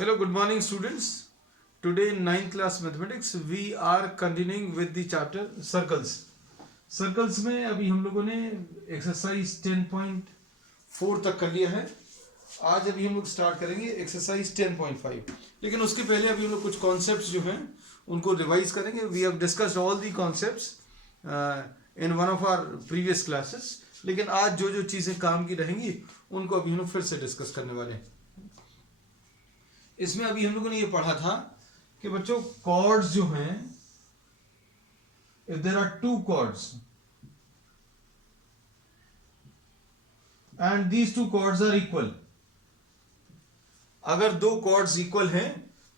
Hello, good morning, students. Today in ninth class mathematics, we are continuing with the chapter circles. Circles में अभी हम लोगों ने exercise 10.4 तक कर लिया है. आज अभी हम लोग स्टार्ट करेंगे एक्सरसाइज 10.5. लेकिन उसके पहले अभी हम लोग कुछ कॉन्सेप्ट्स जो हैं उनको रिवाइज करेंगे. We have discussed all the concepts in one of our previous classes. लेकिन आज जो जो चीज़ें काम की रहेंगी उनको अभी हम लोग फिर से डिस्कस करने वाले हैं. इसमें अभी हम लोगों ने ये पढ़ा था कि बच्चों कॉर्ड्स जो हैं, if there are two chords and these two chords are equal, अगर दो कॉर्ड्स इक्वल हैं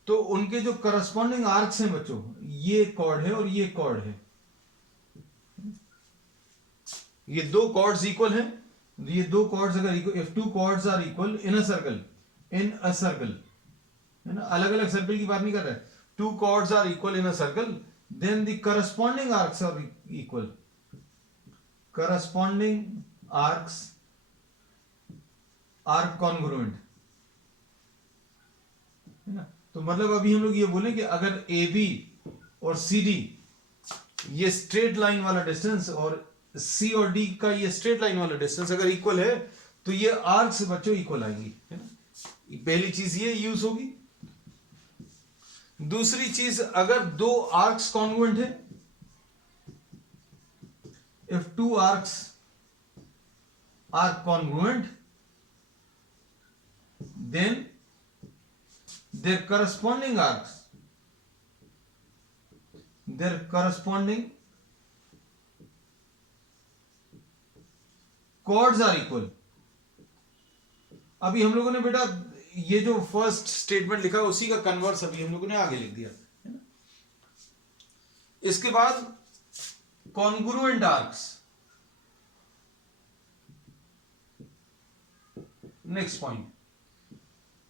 तो उनके जो करस्पॉन्डिंग आर्क्स हैं बच्चों, ये कॉर्ड है और ये कॉर्ड है. ये दो कॉर्ड्स इक्वल हैं. ये दो कॉर्ड्स अगर equal, if two chords are equal in a circle, है ना, अलग अलग सर्कल की बात नहीं कर रहे. Two chords are equal in a circle, then the corresponding arcs are equal. Corresponding arcs are congruent, है ना. तो मतलब अभी हम लोग ये बोले कि अगर ए बी और सी डी ये स्ट्रेट लाइन वाला डिस्टेंस और सी और डी का ये स्ट्रेट लाइन वाला डिस्टेंस अगर इक्वल है तो ये आर्क्स बच्चों इक्वल आएंगी, है ना. पहली चीज ये यूज होगी. दूसरी चीज, अगर दो आर्क्स कॉन्ग्रुएंट है, if two arcs are congruent then their corresponding arcs, their corresponding chords are equal. अभी हम लोगों ने बेटा ये जो फर्स्ट स्टेटमेंट लिखा उसी का कन्वर्स अभी हम लोगों ने आगे लिख दिया, है ना. इसके बाद congruent arcs, next point,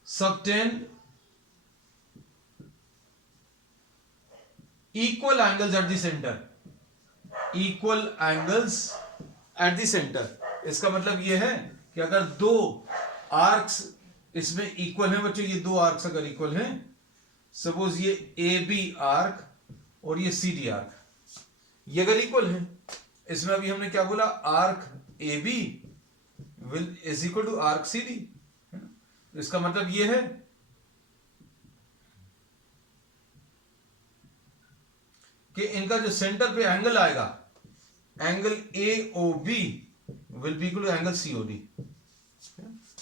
subtend equal angles at the center, equal angles at the center. इसका मतलब ये है कि अगर दो आर्क्स इसमें इक्वल हैं बच्चों, ये दो आर्क्स अगर इक्वल हैं, सपोज ये ए बी आर्क और ये सी डी आर्क, ये अगर इक्वल हैं, इसमें अभी हमने क्या बोला, arc A B will is equal to arc C D. इसका मतलब ये है कि इनका जो सेंटर पे एंगल आएगा, angle A O B will be equal to angle C O D.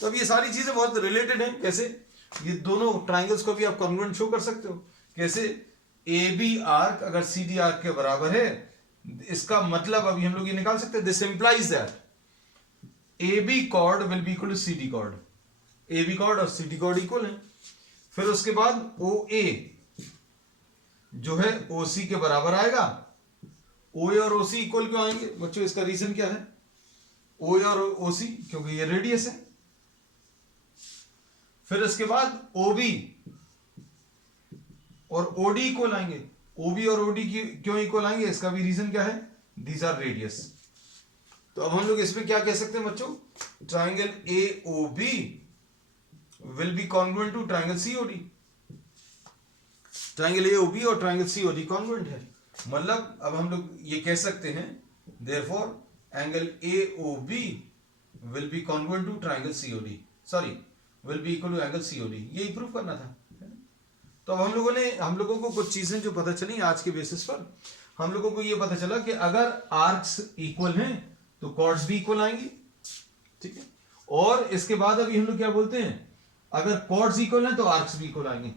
तो अब ये सारी चीजें बहुत रिलेटेड हैं. कैसे ये दोनों ट्राइंगल्स को भी आप कॉन्ग्रुएंट शो कर सकते हो. कैसे ए बी आर्क अगर सी डी आर्क के बराबर है, इसका मतलब अभी हम लोग ये निकाल सकते हैं, this implies that A B chord will be equal to C D chord. A B chord और सी डी कॉर्ड इक्वल है. फिर उसके बाद ओ ए जो है OC के बराबर आएगा. OA और OC इक्वल क्यों आएंगे बच्चों, इसका रीजन क्या है. OA और OC क्योंकि ये रेडियस है. फिर इसके बाद OB और OD इक्वल आएंगे. OB और OD क्यों इक्वल आएंगे, इसका भी रीजन क्या है, दीज आर रेडियस. तो अब हम लोग इसमें क्या कह सकते हैं बच्चों, triangle AOB will be congruent to triangle COD. Triangle AOB और ट्राइंगल COD कॉन्ग्रुएंट है. मतलब अब हम लोग ये कह सकते हैं, therefore angle AOB will be congruent to triangle COD, sorry will be equal to angle COD. यही प्रूव करना था. तो अब हम लोगों को कुछ चीजें जो पता चली आज के बेसिस पर, हम लोगों को ये पता चला कि अगर आर्क्स इक्वल हैं तो कॉर्ड्स भी इक्वल आएंगी. ठीक है. और इसके बाद अभी हम लोग क्या बोलते हैं, अगर कॉर्ड्स इक्वल हैं तो आर्क्स भी इक्वल आएंगे.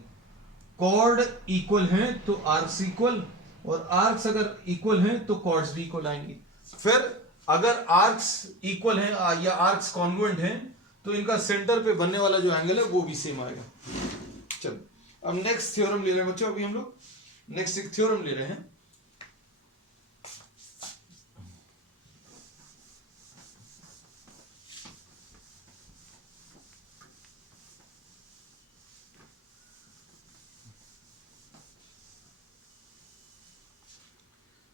कॉर्ड इक्वल हैं तो आर्क्स इक्वल, और आर्क्स अगर इक्वल हैं तो कॉर्ड्स भी इक्वल आएंगे. फिर अगर आर्क्स इक्वल हैं या आर्क्स कॉन्ग्रुएंट हैं तो इनका सेंटर पे बनने वाला जो एंगल है वो भी सेम आएगा. चलो अब नेक्स्ट थ्योरम ले रहे हैं बच्चों. अभी हम लोग नेक्स्ट एक थ्योरम ले रहे हैं.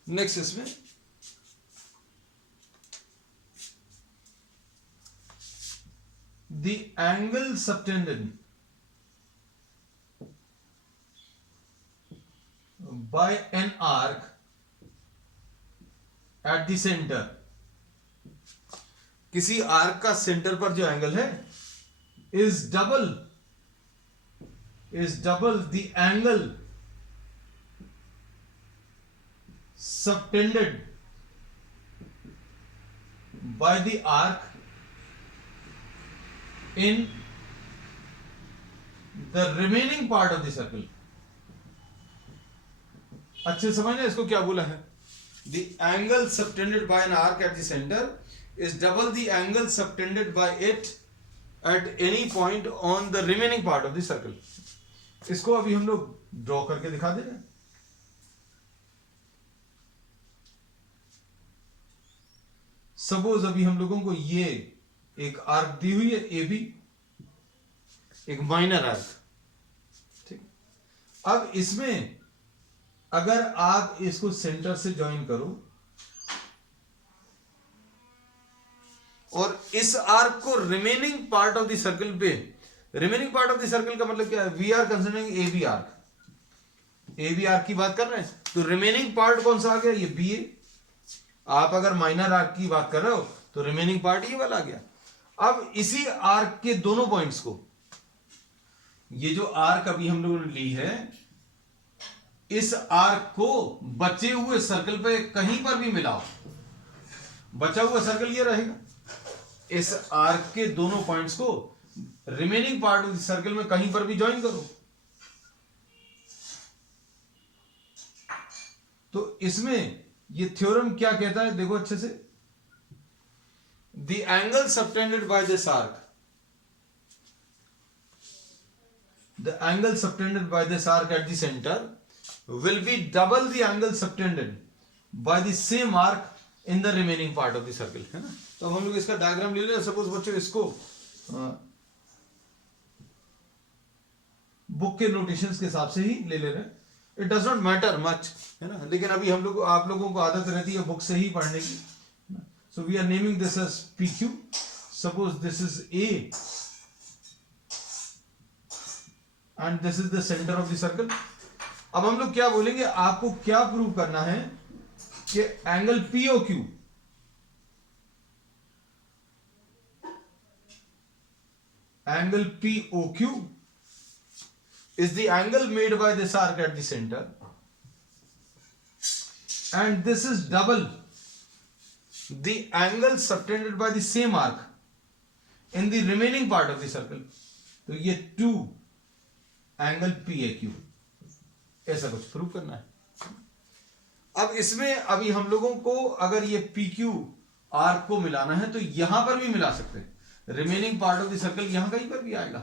नेक्स्ट इसमें the angle subtended by an arc at the center, किसी आर्क का सेंटर पर जो एंगल है is double the angle subtended by the arc in the remaining part of the circle. अच्छे समझना इसको क्या बोला है. The angle subtended by an arc at the center is double the angle subtended by it at any point on the remaining part of the circle. इसको अभी हम लोग ड्रॉ करके दिखा दे रहे हैं. सपोज अभी हम लोगों को ये एक आर्क दी हुई है ए बी, एक माइनर आर्क. ठीक. अब इसमें अगर आप इसको सेंटर से ज्वाइन करो और इस आर्क को remaining part of the circle पे, remaining part of the circle का मतलब क्या है, we are considering A B arc, A B arc की बात कर रहे हैं, तो रिमेनिंग पार्ट कौन सा आ गया, ये बी ए. आप अगर माइनर आर्क की बात कर रहे हो तो रिमेनिंग पार्ट ये वाला आ गया. अब इसी आर्क के दोनों पॉइंट्स को, ये जो आर्क अभी हम लोगों ने ली है, इस आर्क को बचे हुए सर्कल पे कहीं पर भी मिलाओ, बचा हुआ सर्कल ये रहेगा. इस आर्क के दोनों पॉइंट्स को remaining part of the circle में कहीं पर भी ज्वाइन करो. तो इसमें ये थ्योरम क्या कहता है, देखो अच्छे से. The angle subtended by this arc, the angle subtended by this arc at the centre will be double the angle subtended by the same arc in the remaining part of the circle, है ना. तो हम लोग इसका diagram ले लें. Suppose बच्चों इसको बुक के नोटेशंस के हिसाब से ही ले ले रहे हैं. It does not matter much, है ना, लेकिन अभी हम लोग, आप लोगों को आदत रहती है बुक से ही पढ़ने की. So we are naming this as P Q. Suppose this is A and this is the centre of the circle. अब हम लोग क्या बोलेंगे, आपको क्या प्रूव करना है कि angle POQ, angle POQ is the angle made by this arc at the center, and this is double the angle subtended by the same arc in the remaining part of the circle. तो ये 2 angle PAQ, ऐसा कुछ prove करना है. अब इसमें अभी हम लोगों को अगर ये PQ आर्क को मिलाना है तो यहां पर भी मिला सकते हैं. Remaining part of the circle यहां कहीं पर भी आएगा.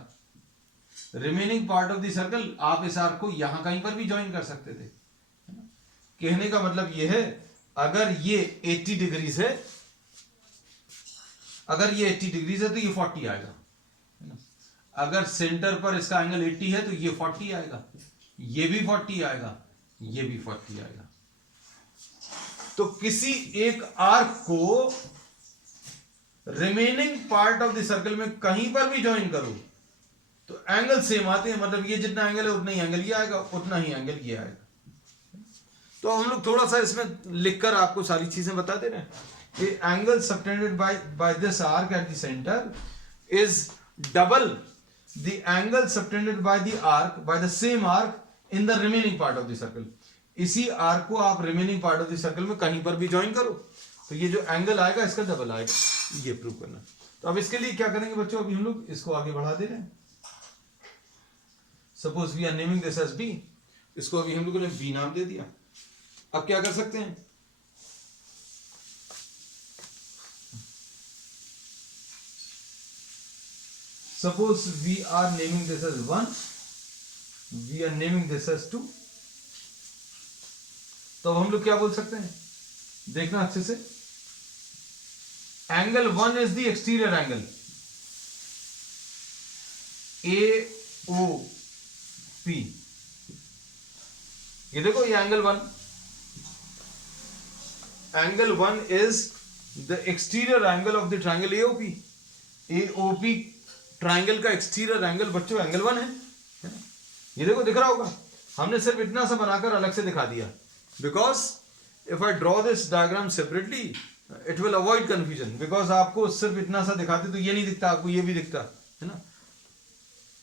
Remaining part of the circle आप इस आर्क को यहां कहीं पर भी ज्वाइन कर सकते थे. कहने का मतलब यह है, अगर ये 80 डिग्रीज है, अगर ये 80 डिग्रीज है तो ये 40 आएगा. अगर सेंटर पर इसका एंगल 80 है तो ये 40 आएगा, ये भी 40 आएगा, ये भी 40 आएगा. तो किसी एक आर्क को remaining part of the circle में कहीं पर भी ज्वाइन करो तो एंगल सेम आते हैं. मतलब ये जितना एंगल है उतना ही एंगल ये आएगा, उतना ही एंगल ये आएगा. तो हम लोग थोड़ा सा इसमें लिखकर आपको सारी चीजें बता दे रहे हैं कि angle subtended by this arc at the centre is double the angle subtended by the arc by the same arc in the remaining part of the circle. इसी आर्क को आप remaining part of the circle में कहीं पर भी join करो तो ये जो एंगल आएगा इसका डबल आएगा. ये प्रूव करना. तो अब इसके लिए क्या करेंगे बच्चों, अभी हम लोग इसको आगे बढ़ा दे रहे हैं. Suppose we are naming this as B, इसको अभी हम लोगों ने बी नाम दे दिया. अब क्या कर सकते हैं, suppose we are naming this as 1, we are naming this as 2. तो हम लोग क्या बोल सकते हैं, देखना अच्छे से. Angle 1 is the exterior angle AOP. ये देखो ये angle 1, angle 1 is the exterior angle of the triangle AOP. AOP triangle का एक्सटीरियर एंगल बच्चों एंगल 1 है. ये देखो दिख रहा होगा. हमने सिर्फ इतना सा बनाकर अलग से दिखा दिया, because if I draw this diagram separately it will avoid confusion, because आपको सिर्फ इतना सा दिखाते तो ये नहीं दिखता, आपको ये भी दिखता है ना।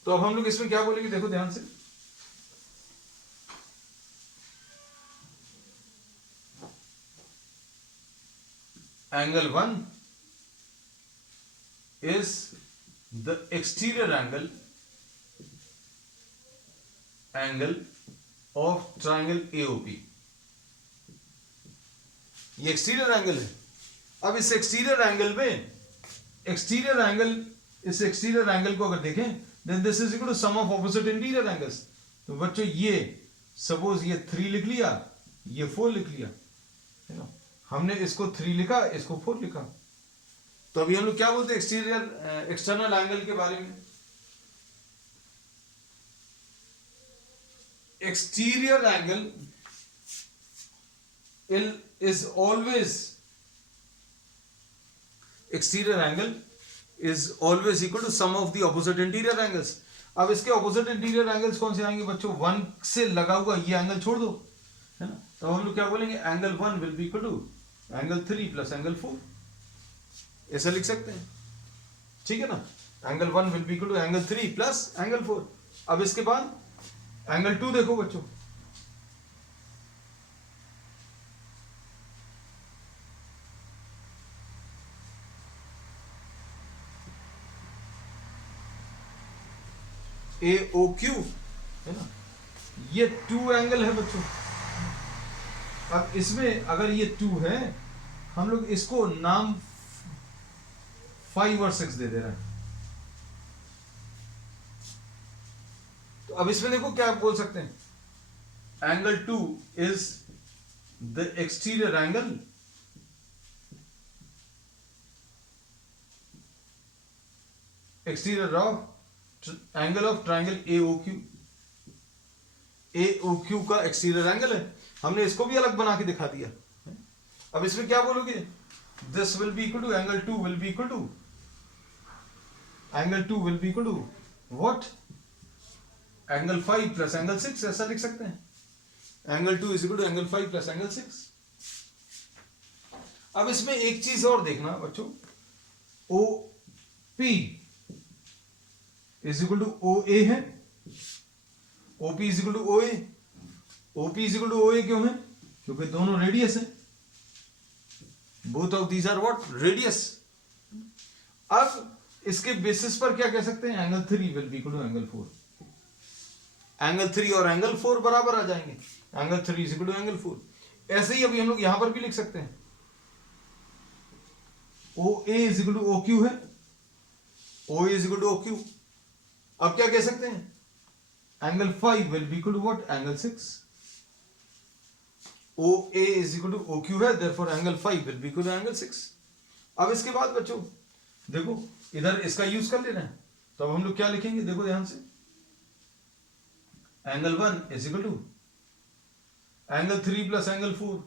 तो अब हम लोग इसमें क्या बोलेंगे, देखो ध्यान से, angle 1 is the exterior angle of triangle AOP. ये एक्सटीरियर एंगल है। अब इस एक्सटीरियर एंगल में इस एक्सटीरियर एंगल को अगर देखें, then this is equal to sum of opposite interior angles. तो बच्चों ये सपोज ये 3 लिख लिया, ये 4 लिख लिया, है ना। हमने इसको 3 लिखा, इसको 4 लिखा। तो अभी हम लोग क्या बोलते हैं एक्सटर्नल एंगल के बारे में? Exterior angle is always equal to sum of the opposite interior angles. अब इसके opposite interior angles कौन से आएंगे बच्चों? 1 से लगा हुआ ये एंगल छोड़ दो, है ना। तो हम लोग क्या बोलेंगे, angle 1 will be equal to angle 3 plus angle 4, ऐसा लिख सकते हैं, ठीक है ना। Angle 1 will be equal to angle 3 plus angle 4। अब इसके बाद एंगल 2 देखो बच्चों, AOQ, है ना, ये 2 एंगल है बच्चों। अब इसमें अगर ये 2 है, हम लोग इसको नाम 5 और 6 दे रहे हैं। तो अब इसमें देखो क्या आप बोल सकते हैं, angle 2 is the exterior angle of angle of triangle AOQ। AOQ का एक्सटीरियर एंगल है, हमने इसको भी अलग बना के दिखा दिया। अब इसमें क्या बोलोगे, this will be equal to angle 2 will be equal to what, angle 5 plus angle 6, ऐसा लिख सकते हैं। Angle 2 is equal to angle 5 plus angle 6। अब इसमें एक चीज और देखना बच्चों, OP is equal to OA है, OP is equal to OA। OP is equal to OA क्यों है? क्योंकि दोनों रेडियस है, both of these are what, radius. अब इसके बेसिस पर क्या कह सकते हैं, angle 3 will be equal to angle 4। Angle 3 और एंगल 4 बराबर आ जाएंगे, angle 3 is equal to angle 4। ऐसे ही अभी हम लोग यहां पर भी लिख सकते हैं, OA is equal to OQ है, OA is equal to OQ। अब क्या कह सकते हैं, angle 5 will be equal to what, angle 6। OA is equal to OQ है, therefore angle 5 will be equal to angle 6। अब इसके बाद बच्चों देखो इधर इसका यूज कर लेना है, तो अब हम लोग क्या लिखेंगे, देखो ध्यान से, angle 1 is equal to angle 3 plus angle 4।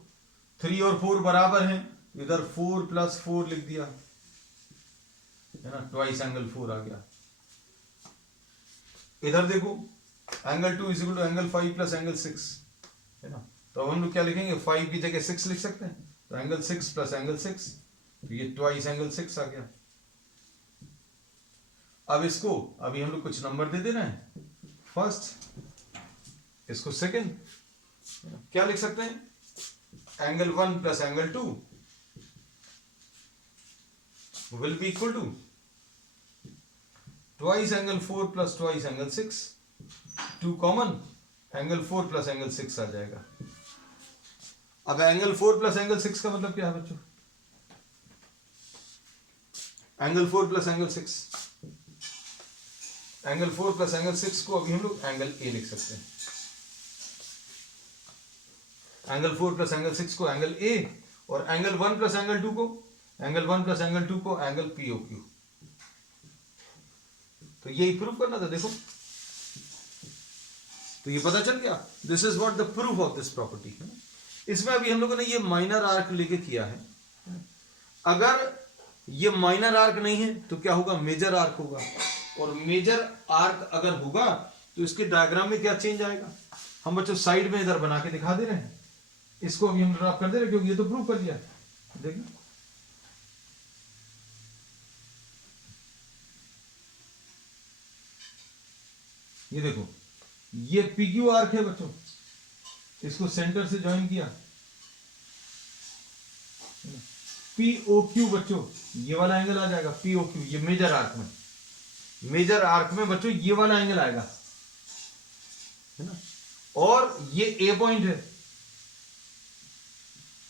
3 और 4 बराबर हैं, इधर 4 प्लस 4 लिख दिया, है ना, ट्वाइस एंगल 4 आ गया। इधर देखो angle 2 is equal to angle 5 plus angle 6, है ना। तो हम लोग क्या लिखेंगे, 5 की जगह 6 लिख सकते हैं, तो एंगल 6 प्लस एंगल 6, तो ये ट्वाइस एंगल 6 आ गया। अब इसको अभी हम लोग कुछ नंबर दे देना है, फर्स्ट, इसको सेकंड, क्या लिख सकते हैं, angle 1 plus angle 2 will be equal to twice angle 4 plus twice angle 6, 2 common, angle 4 plus angle 6 आ जाएगा। अब एंगल 4 प्लस एंगल 6 का मतलब क्या है बच्चों, angle 4 plus angle 6, angle 4 plus angle 6 को अभी हम लोग एंगल A लिख सकते हैं। एंगल 4 प्लस एंगल 6 को एंगल A, और एंगल 1 प्लस एंगल 2 को एंगल POQ। तो यही प्रूफ करना था, देखो तो ये पता चल गया, this is what the proof of this property. इसमें अभी हम लोगों ने ये माइनर आर्क लेके किया है, अगर ये माइनर आर्क नहीं है तो क्या होगा, मेजर आर्क होगा, और मेजर आर्क अगर होगा तो इसके डायग्राम में क्या चेंज आएगा, हम बच्चों साइड में इधर बना के दिखा दे रहे हैं, इसको अभी हम ड्रॉप कर दे रहे हैं क्योंकि ये तो प्रूव कर दिया। देखिए ये देखो, ये PQ आर्क है बच्चों, इसको सेंटर से ज्वाइन किया, POQ बच्चों ये वाला एंगल आ जाएगा, POQ ये मेजर आर्क में, मेजर आर्क में बच्चों ये वाला एंगल आएगा, है ना। और ये A पॉइंट है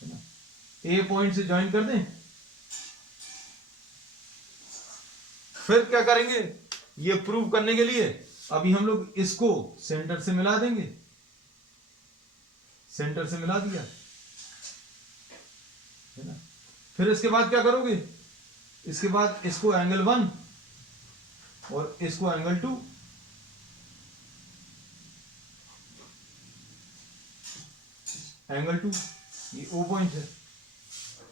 ना, A पॉइंट से ज्वाइन कर दें। फिर क्या करेंगे, ये प्रूव करने के लिए अभी हम लोग इसको सेंटर से मिला देंगे, सेंटर से मिला दिया, है ना। फिर इसके बाद क्या करोगे, इसके बाद इसको एंगल 1 और इसको एंगल 2, एंगल 2 ये O पॉइंट है,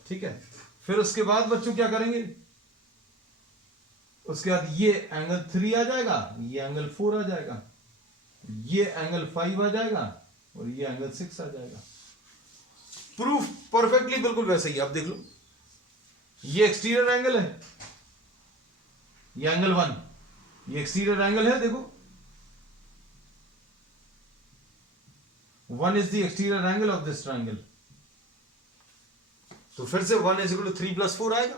ठीक है। फिर उसके बाद बच्चों क्या करेंगे, उसके बाद ये एंगल 3 आ जाएगा, ये एंगल 4 आ जाएगा, ये एंगल 5 आ जाएगा और ये एंगल 6 आ जाएगा। प्रूफ परफेक्टली बिल्कुल वैसे ही, आप देख लो, ये एक्सटीरियर एंगल है, ये एंगल 1, ये एक्सटीरियर एंगल है, देखो 1 is the exterior angle of this triangle। तो फिर से 1 is equal to 3 plus 4 आएगा,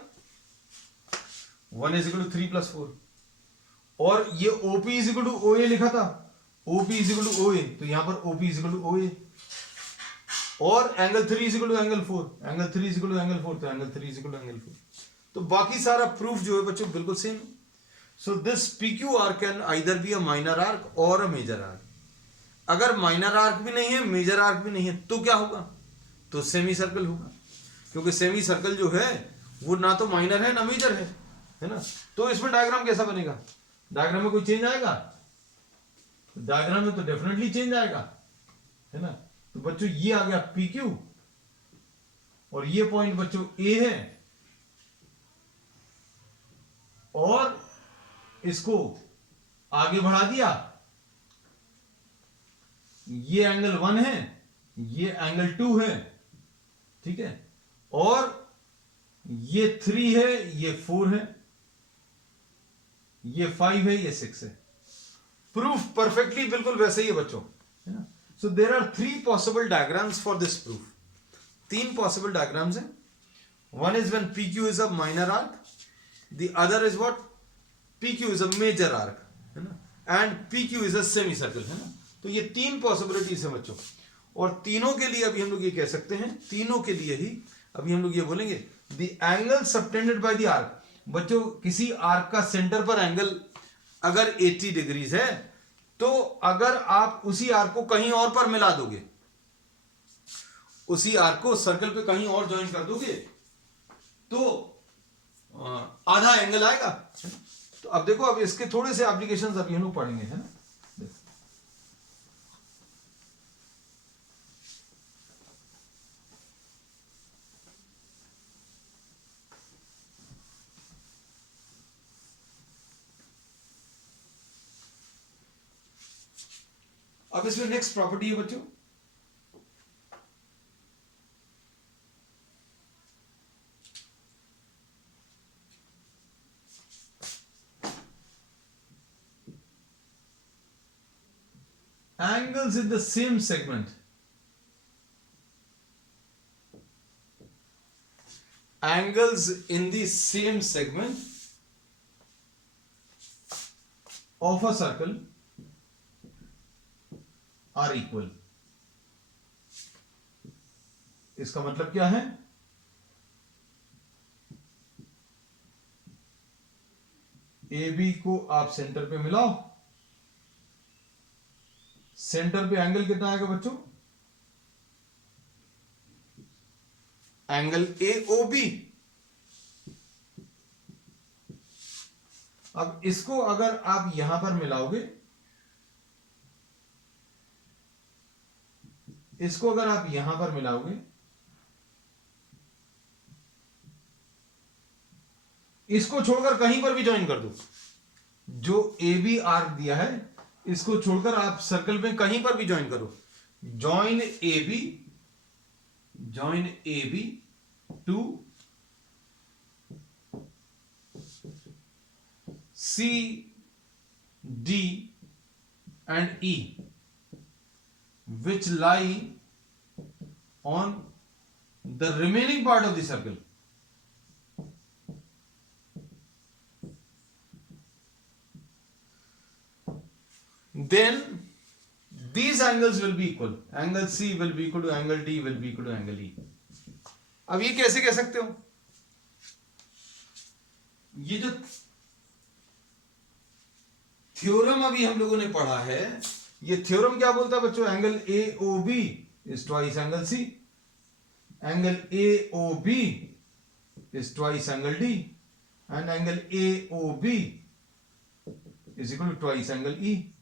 1 is equal to 3 plus 4, और ये OP is equal to OA लिखा था, OP is equal to OA, तो यहां पर OP is equal to OA, और angle 3 is equal to angle 4, angle 3 is equal to angle 4, तो angle 3 is equal to angle 4। तो बाकी सारा प्रूफ जो है बच्चों बिल्कुल same. So this PQ arc can either be a minor arc और अ मेजर आर्क। अगर माइनर आर्क भी नहीं है, मेजर आर्क भी नहीं है, तो क्या होगा, तो सेमी सर्कल होगा, क्योंकि सेमी सर्कल जो है वो ना तो माइनर है ना मेजर है ना। तो इसमें डायग्राम कैसा बनेगा, डायग्राम में कोई चेंज आएगा, डायग्राम में तो डेफिनेटली चेंज आएगा, है ना। तो बच्चों ये आ गया PQ, और ये पॉइंट बच्चों A है, और इसको आगे बढ़ा दिया, ये एंगल 1 है, ये एंगल 2 है, ठीक है, और ये 3 है, ये 4 है, ये 5 है, ये 6 है। प्रूफ परफेक्टली बिल्कुल वैसे ही है बच्चों, है ना। So there are 3 possible diagrams for this proof, 3 possible diagrams हैं। One is when PQ is a minor arc, the other is what, PQ is a major arc, है ना, and PQ is a semi circle, है ना। तो ये 3 possibilities है बच्चों, और तीनों के लिए अभी हम लोग ये कह सकते हैं, तीनों के लिए ही अभी हम लोग ये बोलेंगे, the angle subtended by the arc. बच्चों किसी आर्क का सेंटर पर एंगल अगर 80 डिग्रीज है, तो अगर आप उसी आर्क को कहीं और पर मिला दोगे, उसी आर्क को सर्कल पे कहीं और ज्वाइन कर दोगे, तो आधा एंगल आएगा। तो अब देखो, अब इसके थोड़े से एप्लीकेशंस अभी हम लोग पढ़ेंगे, है ना। अब इसमें नेक्स्ट प्रॉपर्टी है बच्चों, angles in the same segment, angles in the same segment of a circle are equal। इसका मतलब क्या है, AB को आप सेंटर पे मिलाओ, सेंटर पे एंगल कितना आएगा बच्चों, एंगल AOB। अब इसको अगर आप यहां पर मिलाओगे, इसको अगर आप यहां पर मिलाओगे, इसको छोड़कर कहीं पर भी ज्वाइन कर दो, जो AB आर्क दिया है इसको छोड़कर आप सर्कल में कहीं पर भी ज्वाइन करो, join AB to C, D and E, which lie on the remaining part of the circle. Then these angles will be equal. Angle C will be equal to angle D will be equal to angle E. अब ये कैसे कह सकते हो? ये जो theorem अभी हम लोगों ने पढ़ा है, ये थ्योरम क्या बोलता है बच्चों? Angle AOB is twice angle C. Angle AOB is twice angle D. And angle AOB is equal to twice angle E.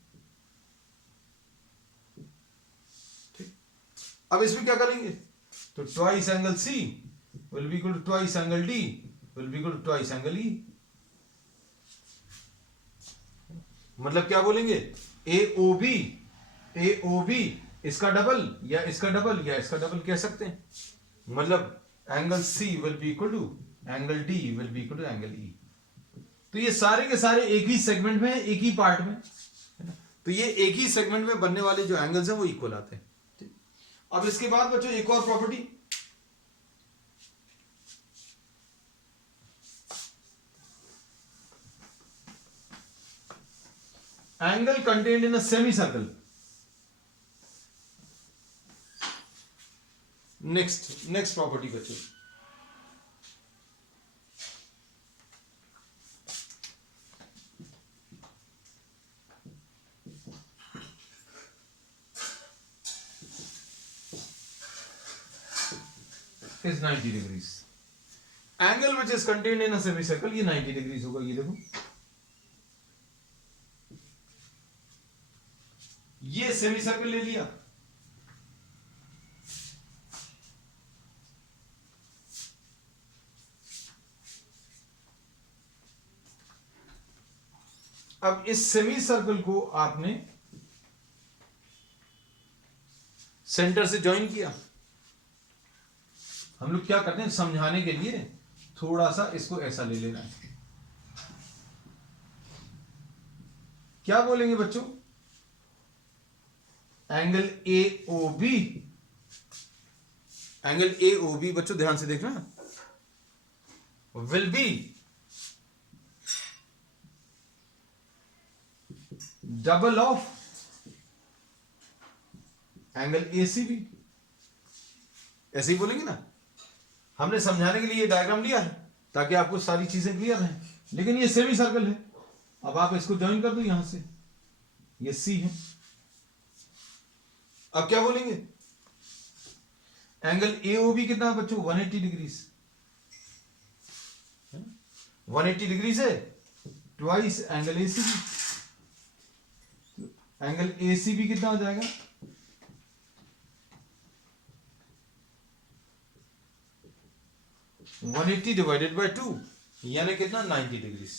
ठीक, अब इसमें क्या करेंगे? तो twice angle C will be equal to twice angle D will be equal to twice angle E. मतलब क्या बोलेंगे? AOB इसका डबल या इसका डबल या इसका डबल कह सकते हैं. मतलब angle C will be equal to angle D will be equal to angle E. तो ये सारे के सारे एक ही सेगमेंट में, एक ही पार्ट में, है ना? तो ये एक ही सेगमेंट में बनने वाले जो एंगल्स हैं वो इक्वल आते हैं. ठीक, अब इसके बाद बच्चों एक और property, angle contained in a semicircle. Next property बच्चों, is 90 degrees. Angle which is contained in a semicircle, ये 90 degrees होगा. ये देखो, ये सेमी सर्कल ले लिया, अब इस सेमी सर्कल को आपने सेंटर से ज्वाइन किया. हम लोग क्या करते हैं, समझाने के लिए थोड़ा सा इसको ऐसा ले लेना है. क्या बोलेंगे बच्चों? एंगल AOB बच्चों ध्यान से देखना, will be double of angle ACB. ऐसे ही बोलेंगे ना. हमने समझाने के लिए ये डायग्राम लिया है ताकि आपको सारी चीजें क्लियर हैं, लेकिन ये सेमी सर्कल है. अब आप इसको ज्वाइन कर दो यहां से, ये C है. अब क्या बोलेंगे? एंगल AOB कितना है बच्चों? 180 डिग्रीज. 180 डिग्रीज है, twice angle ACB. Angle ACB कितना हो जाएगा? 180 डिवाइडेड बाय 2 यानी कितना? 90 डिग्रीज.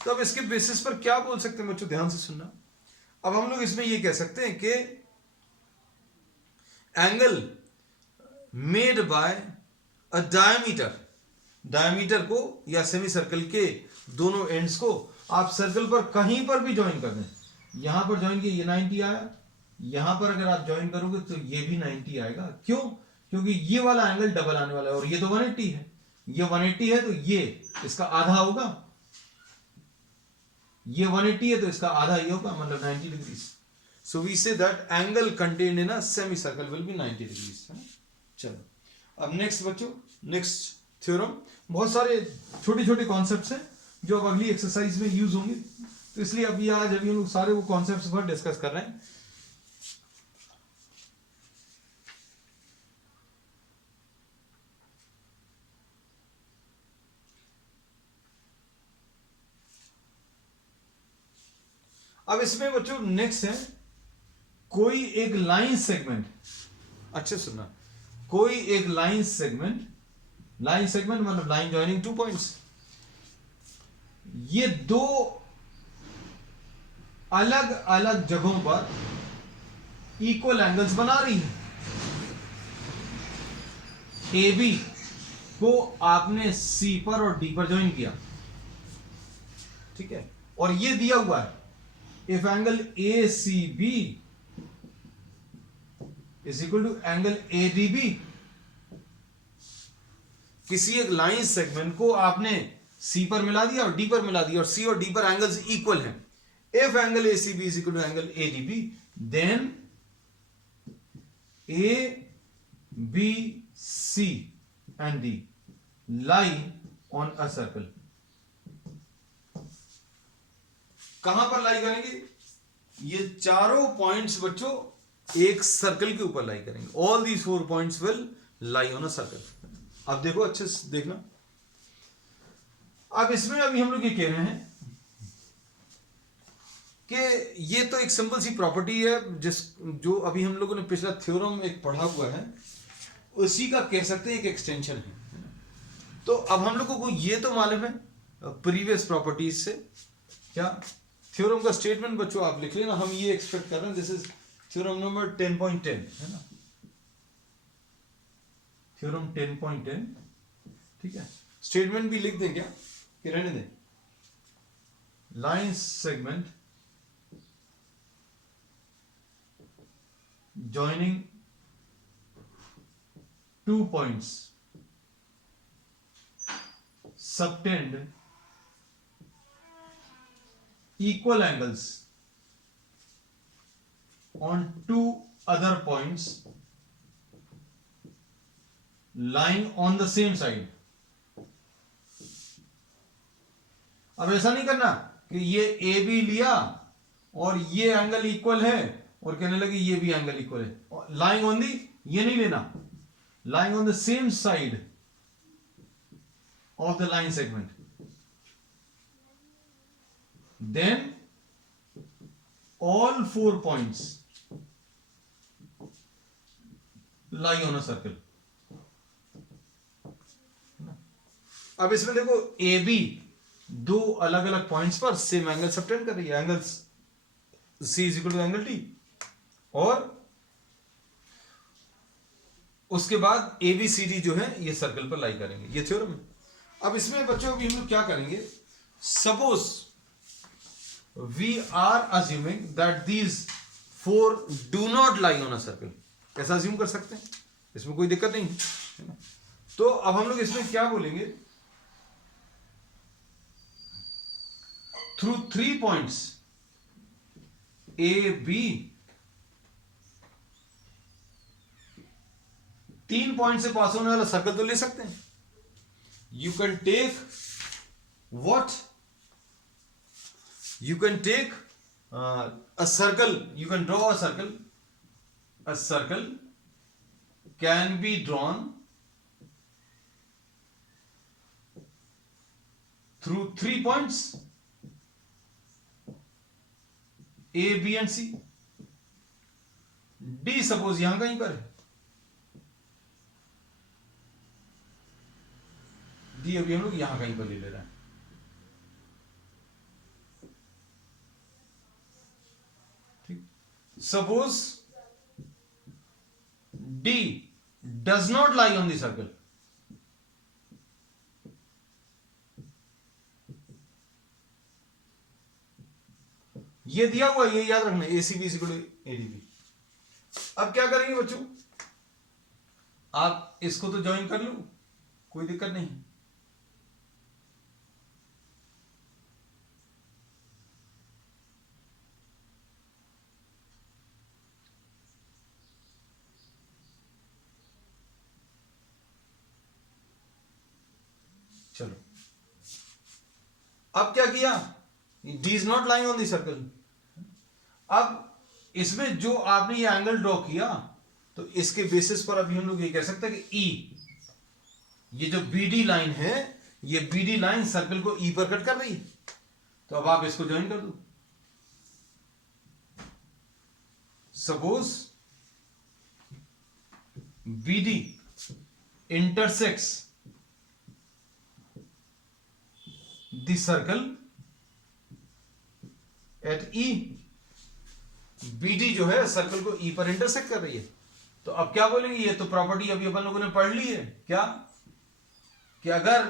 तो अब इसके बेसिस पर क्या बोल सकते हैं बच्चों? ध्यान से सुनना. अब हम लोग इसमें ये कह सकते हैं कि angle made by a diameter को या सेमी सर्कल के दोनों एंड्स को आप सर्कल पर कहीं पर भी ज्वाइन कर दें. यहां पर ज्वाइन किया, ये 90 आया. यहां पर अगर आप ज्वाइन करोगे तो ये भी 90 आएगा. क्यों? क्योंकि ये वाला एंगल डबल आने वाला है और ये तो 180 है. ये 180 है तो ये इसका आधा होगा. ये 180 है तो इसका आधा ये होगा, मतलब 90 degrees. So we say that angle contained in a semicircle will be 90 degrees. चलो, अब नेक्स्ट बच्चों, नेक्स्ट थ्योरम. बहुत सारे छोटे छोटे कॉन्सेप्ट्स हैं जो अब अगली एक्सरसाइज में यूज होंगे, तो इसलिए अभी आज अभी हम लोग सारे वो कॉन्सेप्ट्स पर डिस्कस कर रहे हैं. अब इसमें बच्चों नेक्स्ट है, कोई एक लाइन सेगमेंट, अच्छे सुनना, कोई एक लाइन सेगमेंट मतलब लाइन जॉइनिंग 2 पॉइंट्स, ये दो अलग अलग जगहों पर इक्वल एंगल्स बना रही है। ए बी को आपने सी पर और डी पर ज्वाइन किया, ठीक है, और ये दिया हुआ है if angle A C B is equal to angle A D B. किसी एक लाइन सेगमेंट को आपने सी पर मिला दिया और डी पर मिला दिया और सी और डी पर एंगल्स इक्वल हैं। If angle A C B is equal to angle A D B then A B C and D lie on a circle. कहां पर लाई करेंगे? ये चारों पॉइंट्स बच्चों एक सर्कल के ऊपर लाई करेंगे। All these 4 points will lie on a circle. अब देखो अच्छे से देखना। अब इसमें अभी हम लोग ये कह रहे हैं कि ये तो एक सिंपल सी प्रॉपर्टी है जो अभी हम लोगों ने पिछला थ्योरम एक पढ़ा हुआ है, उसी का कह सकते हैं एक एक्सटेंशन है। तो अब हम लोगों को ये तो मालूम है प्रीवियस प्रॉपर्टीज से, क्या थ्योरम का स्टेटमेंट बच्चों आप लिख लेना। हम ये एक्सपेक्ट कर रहे हैं दिस इज थ्योरम नंबर 10.10 है ना, थ्योरम 10.10, ठीक है। स्टेटमेंट भी लिख दें क्या कि रहने दें? Line segment joining 2 points subtend equal angles on 2 other points lying on the same side। अब ऐसा नहीं करना कि ये ए बी लिया और ये एंगल इक्वल है और कहने लगे ये भी एंगल इक्वल है। लाइंग ऑन दी, ये नहीं लेना, lying on the same side of the line segment, then all 4 points lie on a circle। अब इसमें देखो ए बी 2 अलग अलग पॉइंट्स पर सेम एंगल सबटेंड कर रही है, angle C is equal to angle T, और उसके बाद ए बी सी डी जो है ये सर्कल पर लाई करेंगे। ये थ्योरम है। अब इसमें बच्चों अभी हम लोग क्या करेंगे? Suppose we are assuming that these 4 do not lie on a circle. कैसा अज्यूम कर सकते हैं? इसमें कोई दिक्कत नहीं है ना। तो अब हम लोग इसमें क्या बोलेंगे? Through 3 points A B, 3 point से पास होने वाला सर्कल तो ले सकते हैं। You can take what? You can take a circle. You can draw a circle. A circle can be drawn through 3 points A, B and C. D suppose यहां कहीं पर है, डी अभी हम लोग यहां कहीं पर ले ले रहे हैं, ठीक। Suppose D does not lie on the circle, ये दिया हुआ, ये याद रखना, ACB is equal to ADB. अब क्या करेंगे बच्चों? आप इसको तो ज्वाइन कर लो, कोई दिक्कत नहीं। चलो, अब क्या किया? D is not lying on the circle. अब इसमें जो आपने ये एंगल ड्रॉ किया, तो इसके बेसिस पर अभी हम लोग ये कह सकते हैं कि ई, ये जो बीडी लाइन है, ये बीडी लाइन सर्कल को ई पर कट कर रही है। तो अब आप इसको ज्वाइन कर दो। Suppose BD intersects the circle at E, BD जो है सर्कल को E पर इंटरसेक्ट कर रही है। तो अब क्या बोलेंगे, ये तो प्रॉपर्टी अभी अपन लोगों ने पढ़ ली है, क्या कि अगर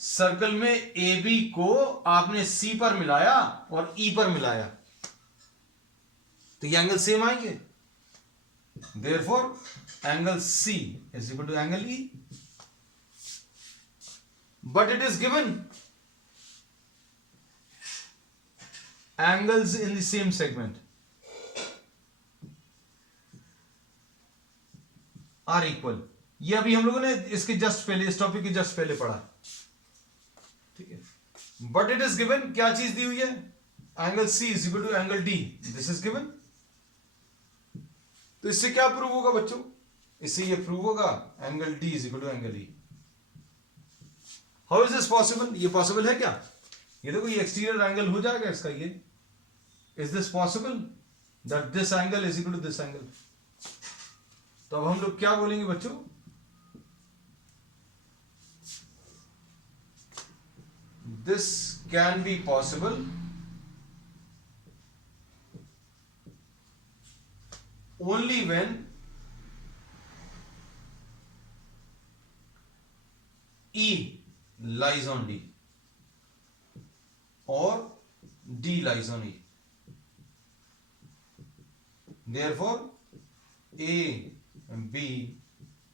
सर्कल में AB को आपने C पर मिलाया और E पर मिलाया तो ये एंगल सेम आएंगे। Therefore angle C is equal to angle E, but it is given angles in the same segment are equal। ये अभी हम लोगों ने इसके जस्ट पहले, इस टॉपिक के जस्ट पहले पढ़ा, ठीक है। बट इट इज गिवन, क्या चीज दी हुई है, angle C is equal to angle D, this is given. तो इससे क्या प्रूव होगा बच्चों, इससे ये प्रूव होगा angle D is equal to angle E। How is this possible, ये पॉसिबल है क्या, ये देखो ये एक्सटीरियर एंगल हो जाएगा इसका, ये is this possible that this angle is equal to this angle. तो अब हम लोग क्या बोलेंगे बच्चों, this can be possible only when E lies on D or D lies on E। Therefore A, B,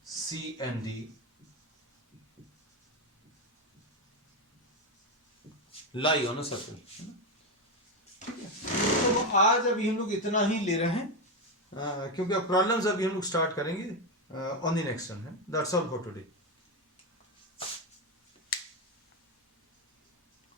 C and D lie on a circle। ठीक है, तो आज अभी हम लोग इतना ही ले रहे हैं, क्योंकि अब प्रॉब्लम्स अभी हम लोग स्टार्ट करेंगे ऑन द नेक्स्ट वन है। That's all for today.